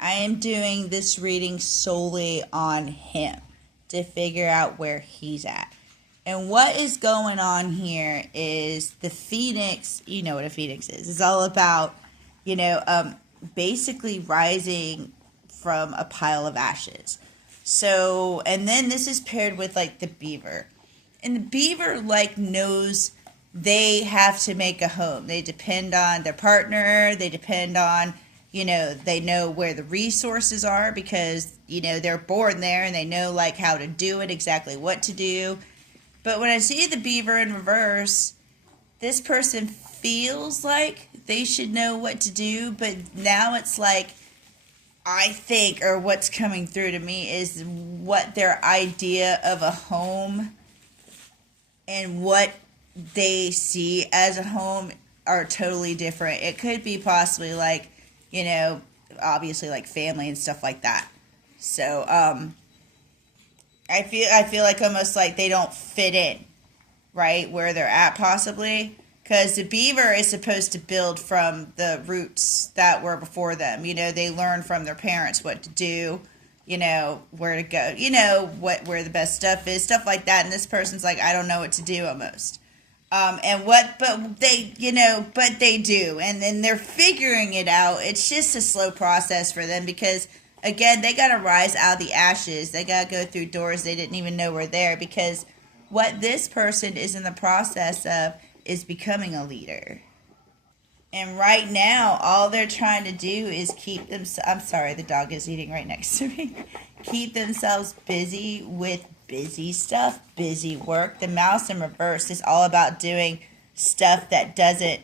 I am doing this reading solely on him to figure out where he's at. And what is going on here is the phoenix. You know what a phoenix is. It's all about, basically rising from a pile of ashes. So, and then this is paired with like the beaver. And the beaver knows they have to make a home. They depend on their partner. They depend on, they know where the resources are because, they're born there and they know how to do it, exactly what to do. But when I see the beaver in reverse, this person feels like they should know what to do, but now it's I think, or what's coming through to me is what their idea of a home and what they see as a home are totally different. It could be possibly obviously family and stuff like that. So, I feel like almost like they don't fit in, right, where they're at possibly. Because the beaver is supposed to build from the roots that were before them. They learn from their parents what to do, where to go, where the best stuff is, stuff like that. And this person's I don't know what to do almost. But they do. And then they're figuring it out. It's just a slow process for them because, again, they got to rise out of the ashes. They got to go through doors they didn't even know were there because what this person is in the process of is becoming a leader. And right now, all they're trying to do is keep them. I'm sorry, the dog is eating right next to me. Keep themselves busy with busy stuff, busy work. The mouse in reverse is all about doing stuff that doesn't,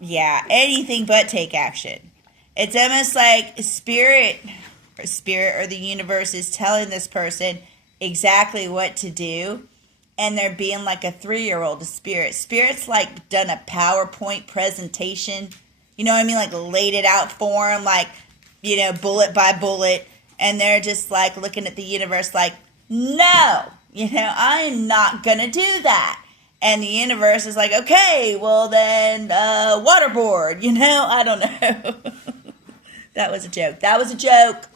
anything but take action. It's almost like spirit or the universe is telling this person exactly what to do. And they're being like a 3-year-old to spirit. Spirit's done a PowerPoint presentation. You know what I mean? Laid it out for them, bullet by bullet. And they're just looking at the universe no, I am not going to do that. And the universe is okay, well then, waterboard, I don't know. That was a joke.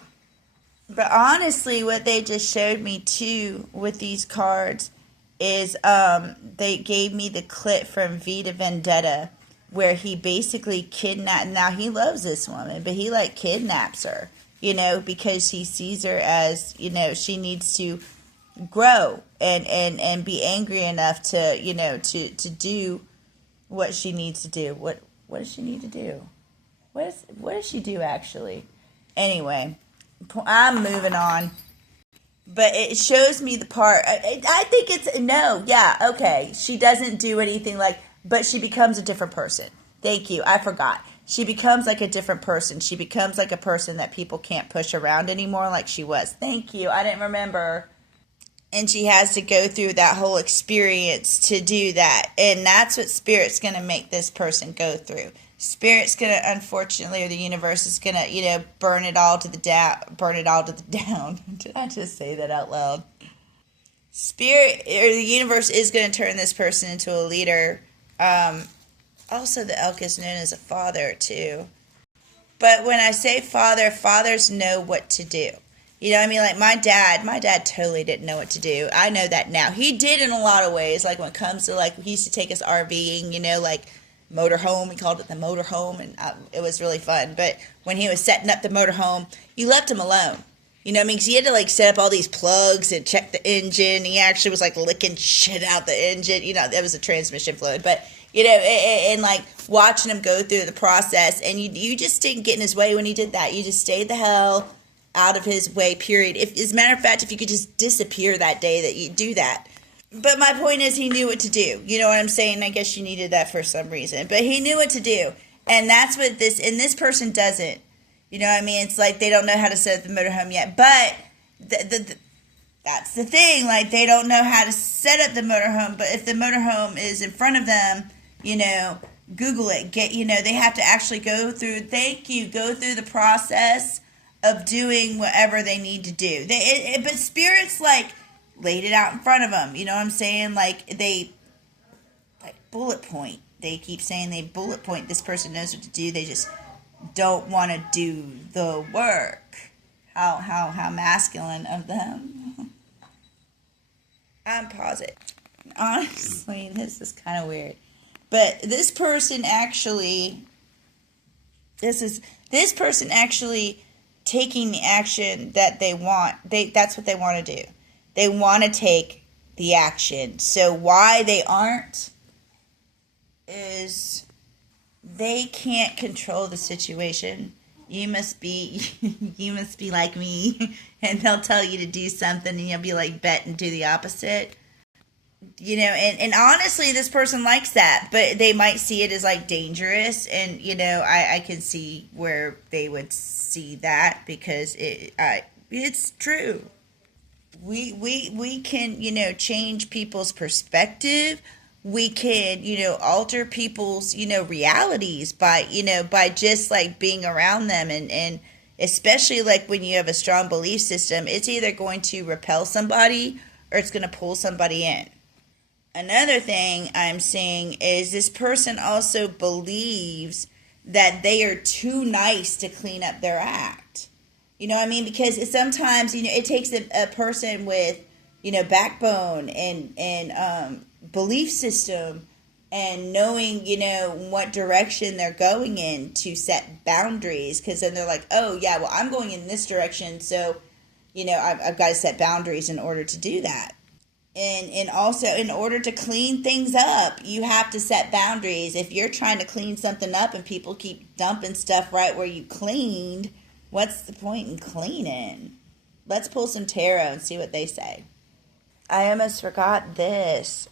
But honestly, what they just showed me too with these cards is they gave me the clip from V for Vendetta where he basically kidnapped. Now he loves this woman, but he kidnaps her, because he sees her as, she needs to grow and be angry enough to, to do what she needs to do. What does she need to do? What does she do actually? Anyway, I'm moving on. But it shows me the part. I think it's, no, yeah, okay. She doesn't do anything but she becomes a different person. Thank you. I forgot. She becomes a different person. She becomes a person that people can't push around anymore like she was. Thank you. I didn't remember. And she has to go through that whole experience to do that. And that's what Spirit's going to make this person go through. Spirit's going to, unfortunately, or the universe is going to, burn it all to the down. Did I just say that out loud? Spirit, or the universe is going to turn this person into a leader. Also, the elk is known as a father, too. But when I say father, fathers know what to do. You know what I mean? My dad totally didn't know what to do. I know that now. He did in a lot of ways. When it comes to, he used to take us RVing, motorhome. He called it the motorhome, and it was really fun. But when he was setting up the motorhome, you left him alone. You know what I mean? Because he had to set up all these plugs and check the engine. He actually was licking shit out the engine. That was a transmission fluid. But and watching him go through the process, and you just didn't get in his way when he did that. You just stayed the hell out of his way. Period. As a matter of fact, if you could just disappear that day, that you do that. But my point is, he knew what to do. You know what I'm saying? I guess you needed that for some reason. But he knew what to do. And that's what this person doesn't. You know what I mean? It's they don't know how to set up the motorhome yet. But that's the thing. They don't know how to set up the motorhome. But if the motorhome is in front of them, Google it. They have to actually go through the process of doing whatever they need to do. But Spirit's laid it out in front of them. You know what I'm saying? They bullet point. They keep saying they bullet point. This person knows what to do. They just don't want to do the work. How masculine of them. I'm positive. Honestly, this is kind of weird. But this person actually taking the action that they want. That's what they want to do. They want to take the action. So why they aren't is they can't control the situation. You must be like me, and they'll tell you to do something and you'll be like bet and do the opposite. And honestly, this person likes that, but they might see it as like dangerous, and I can see where they would see that, because it's true. We can change people's perspective. We can alter people's realities by just like being around them, and especially like when you have a strong belief system, it's either going to repel somebody or it's going to pull somebody in. Another thing I'm seeing is this person also believes that they are too nice to clean up their act. You know what I mean? Because sometimes, it takes a person with, backbone and belief system and knowing, what direction they're going in to set boundaries. Because then they're like, oh, yeah, well, I'm going in this direction. So, I've got to set boundaries in order to do that. And also, in order to clean things up, you have to set boundaries. If you're trying to clean something up and people keep dumping stuff right where you cleaned, what's the point in cleaning? Let's pull some tarot and see what they say. I almost forgot this.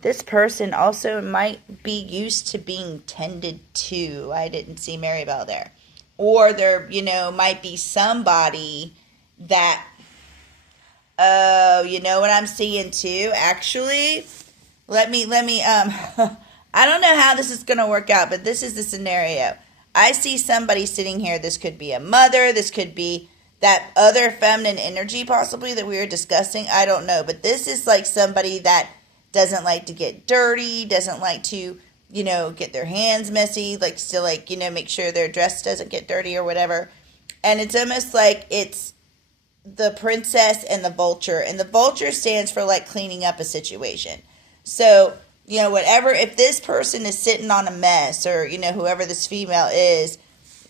This person also might be used to being tended to. I didn't see Maribel there. Or there, might be somebody that, oh, you know what I'm seeing too? Actually, let me, I don't know how this is going to work out, but this is the scenario. I see somebody sitting here. This could be a mother. This could be that other feminine energy possibly that we were discussing. I don't know. But this is like somebody that doesn't like to get dirty, doesn't like to, get their hands messy, like still like, make sure their dress doesn't get dirty or whatever. And it's almost like it's the princess and the vulture. And the vulture stands for like cleaning up a situation. So, whatever, if this person is sitting on a mess or, whoever this female is,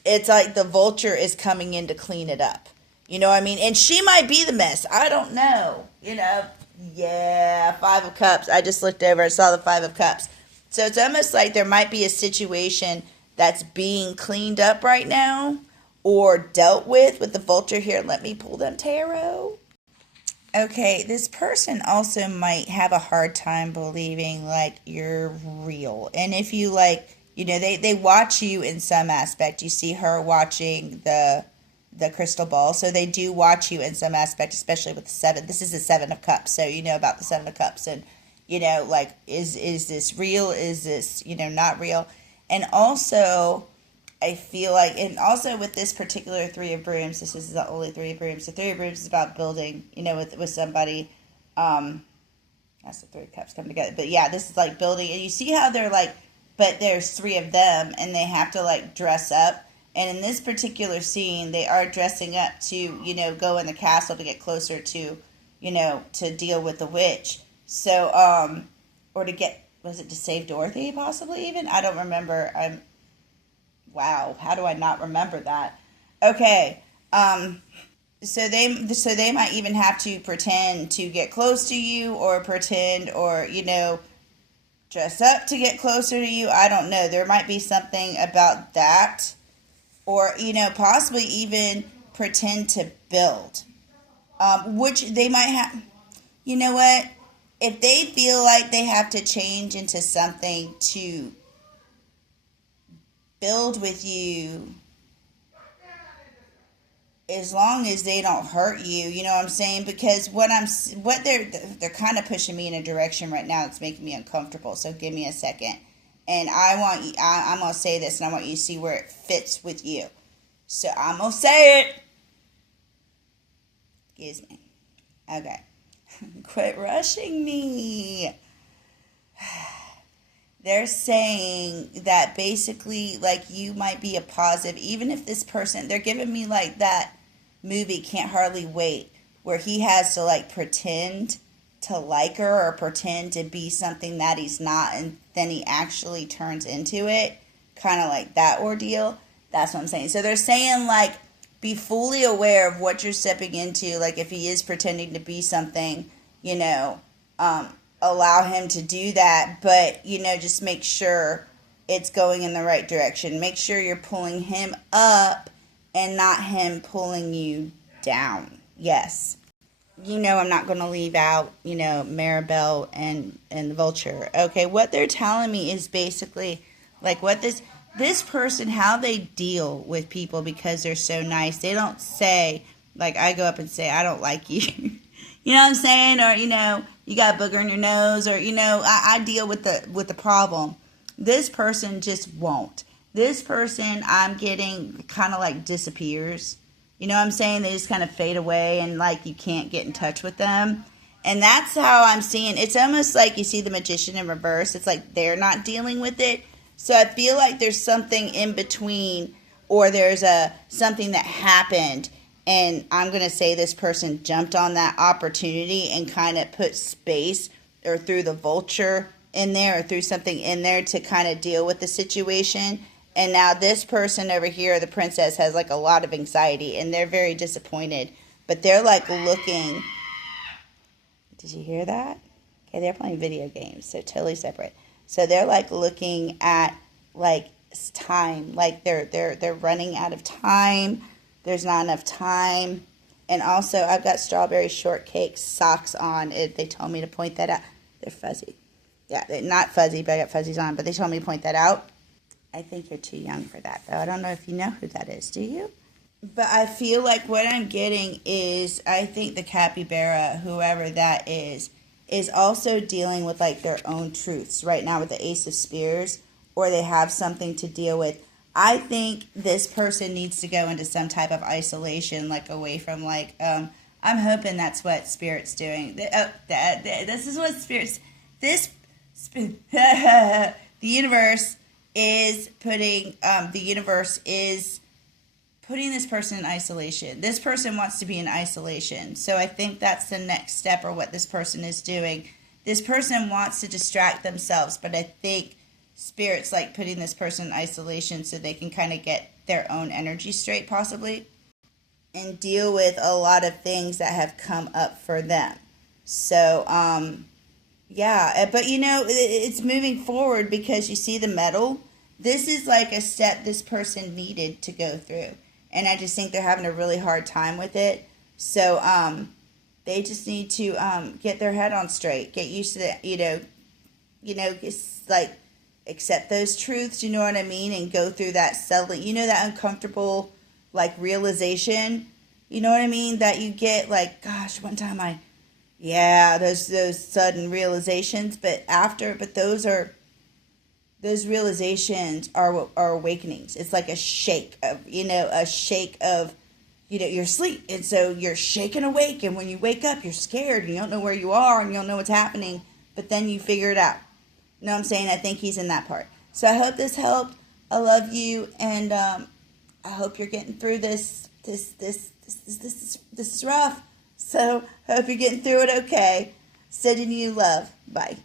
it's like the vulture is coming in to clean it up. You know what I mean? And she might be the mess. I don't know. Yeah, Five of Cups. I just looked over and saw the Five of Cups. So it's almost like there might be a situation that's being cleaned up right now or dealt with the vulture here. Let me pull them tarot. Okay, this person also might have a hard time believing like you're real. And if you like, they watch you in some aspect. You see her watching the crystal ball. So they do watch you in some aspect, especially with the seven. This is the Seven of Cups. So you know about the Seven of Cups, and like, is this real? Is this, not real? And also, I feel like, and also with this particular Three of Brooms, this is the only Three of Brooms. The Three of Brooms is about building, with somebody. That's the Three of Cups coming together. But yeah, this is like building, and you see how they're like, but there's three of them, and they have to like dress up. And in this particular scene, they are dressing up to, go in the castle to get closer to, to deal with the witch. So, or to get, was it to save Dorothy possibly even? I don't remember. Wow, how do I not remember that? Okay, so they might even have to pretend to get close to you, or pretend, or dress up to get closer to you. I don't know. There might be something about that, or possibly even pretend to build, which they might have. You know what? If they feel like they have to change into something to build with you, as long as they don't hurt you, you know what I'm saying? Because what they're kind of pushing me in a direction right now that's making me uncomfortable. So give me a second, and I'm gonna say this, and I want you to see where it fits with you. So I'm gonna say it. Excuse me. Okay. Quit rushing me. They're saying that basically, like, you might be a positive, even if this person, they're giving me like that movie Can't Hardly Wait, where he has to like pretend to like her or pretend to be something that he's not, and then he actually turns into it, kind of like that ordeal. That's what I'm saying. So they're saying, like, be fully aware of what you're stepping into. Like, if he is pretending to be something, you know, allow him to do that, but, you know, just make sure it's going in the right direction. Make sure you're pulling him up and not him pulling you down. Yes. You know, I'm not going to leave out, you know, Maribel and the Vulture. Okay, what they're telling me is basically like what this person, how they deal with people because they're so nice. They don't say, like, I go up and say, I don't like you. You know what I'm saying? Or, you know, you got a booger in your nose, or, you know, I deal with the problem. This person just won't. This person, I'm getting, kind of like disappears. You know what I'm saying? They just kind of fade away, and like you can't get in touch with them. And that's how I'm seeing. It's almost like you see the magician in reverse. It's like they're not dealing with it. So I feel like there's something in between, or there's something that happened, and I'm going to say this person jumped on that opportunity and kind of put space, or threw the vulture in there, or threw something in there to kind of deal with the situation. And now this person over here, the princess, has like a lot of anxiety, and they're very disappointed. But they're like looking. Did you hear that? Okay, they're playing video games, so totally separate. So they're like looking at like time, like they're running out of time. There's not enough time. And also, I've got strawberry shortcake socks on. They told me to point that out. They're fuzzy. Yeah, they're not fuzzy, but I got fuzzies on. But they told me to point that out. I think you're too young for that, though. I don't know if you know who that is. Do you? But I feel like what I'm getting is, I think the capybara, whoever that is also dealing with like their own truths right now with the Ace of Spears, or they have something to deal with. I think this person needs to go into some type of isolation, like away from like, I'm hoping that's what Spirit's doing. This is what Spirit's, the universe is putting, putting this person in isolation. This person wants to be in isolation. So I think that's the next step, or what this person is doing. This person wants to distract themselves, but I think Spirit's like putting this person in isolation so they can kind of get their own energy straight, possibly, and deal with a lot of things that have come up for them. So, yeah, but you know, it's moving forward because you see the medal. This is like a step this person needed to go through. And I just think they're having a really hard time with it. So they just need to get their head on straight, get used to that, it's like accept those truths, you know what I mean, and go through that settling, that uncomfortable like realization, you know what I mean, that you get like, gosh, one time those sudden realizations, but those realizations are awakenings. It's like a shake of you're asleep, and so you're shaken awake, and when you wake up, you're scared, and you don't know where you are, and you don't know what's happening, but then you figure it out. You know what I'm saying? I think he's in that part. So I hope this helped. I love you, and I hope you're getting through this. This is rough. So I hope you're getting through it okay. Sending you love. Bye.